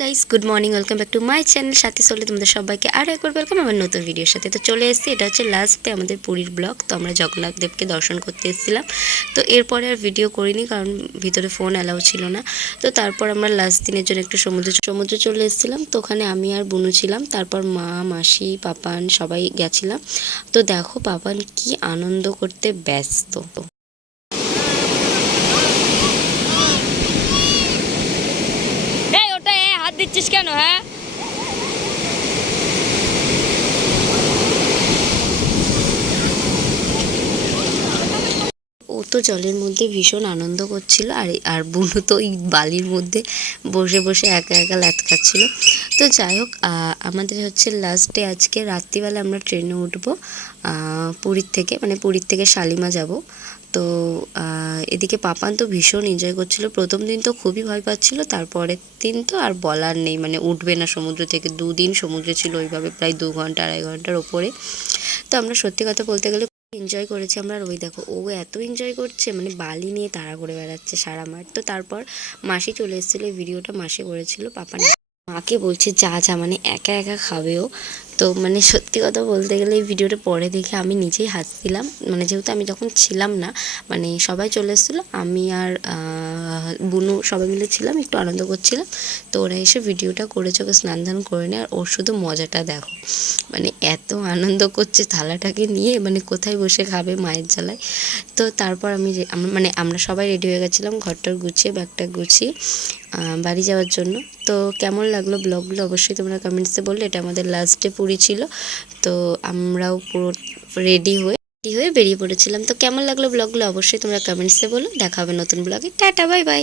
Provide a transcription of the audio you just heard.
Guys good morning, welcome back to my channel সাথী সোলে। তোমাদের সবাইকে আরও একবার ওয়েলকাম আমার নতুন ভিডিওর সাথে। তো চলে এসেছি, এটা হচ্ছে লাস্ট ডে আমাদের পুরীর ব্লগ। তো আমরা জগন্নাথ দেবকে দর্শন করতে এসেছিলাম। তো এরপরে আর ভিডিও করিনি, কারণ ভিতরে ফোন অ্যালাউ ছিল না। তো তারপর আমরা লাস্ট দিনের জন্য একটু সমুদ্রে চলে এসেছিলাম। তো ওখানে আমি আর বুনু ছিলাম, তারপর মা, মাসি, পাপান সবাই গেছিলাম। তো দেখো পাপান কি আনন্দ করতে ব্যস্ত। হাত দিচ্ছিস কেন? হ্যাঁ, ও তো জলের মধ্যে ভীষণ আনন্দ করছিল, আর বুনু তো ওই বালির মধ্যে বসে বসে একা একা ল্যাথ খাচ্ছিল। তো যাই হোক, আমাদের হচ্ছে লাস্ট ডে। আজকে রাত্রিবেলা আমরা ট্রেনে উঠবো পুরীর থেকে শালিমা যাব। তো এদিকে পাপান তো ভীষণ এনজয় করছিল। প্রথম দিন তো খুবই ভয় পাচ্ছিল, তারপরের দিন তো আর বলার নেই, মানে উঠবে না সমুদ্র থেকে। দুদিন সমুদ্রে ছিল ওইভাবে, প্রায় 2 ঘন্টা 2.5 ঘন্টার ওপরে। তো আমরা সত্যি কথা বলতে গেলে এনজয় করেছি আমরা। আর ওই দেখো, ও এত এনজয় করছে, মানে বালি নিয়ে তাড়া করে বেড়াচ্ছে সারা মাঠ। তো তারপর মাসি চলে এসেছিলো, এই ভিডিওটা মাসি করেছিল। পাপা মাকে বলছে যা যা, মানে একা একা খাবেও। তো মানে সত্যি কথা বলতে গেলে এই ভিডিওটা পরে দেখে আমি নিজেই হাসছিলাম, মানে যেহেতু আমি যখন ছিলাম না, মানে সবাই চলে এসেছিলো, আমি আর বুনু সবাই মিলে ছিলাম, একটু আনন্দ করছিলাম। তো ওরা এসে ভিডিওটা করেছে, ওকে স্নান ধান করে নেয়। আর ওর শুধু মজাটা দেখো, মানে এত আনন্দ করছে থালাটাকে নিয়ে, মানে কোথায় বসে খাবে মায়ের জ্বালায়। তো তারপর আমরা সবাই রেডি হয়ে গেছিলাম, ঘরটার গুছিয়ে, ব্যাগটা গুছিয়ে বাড়ি যাওয়ার জন্য। তো কেমন লাগলো ব্লগগুলো অবশ্যই তোমরা কমেন্টসে বললে। এটা আমাদের লাস্ট ডে পুরী ছিল। তো আমরাও পুরো রেডি হয়ে বেরিয়ে পড়েছিলাম। তো কেমন লাগলো ব্লগগুলো অবশ্যই তোমরা কমেন্টসে বলো। দেখা হবে নতুন ব্লগে। Tata, bye bye.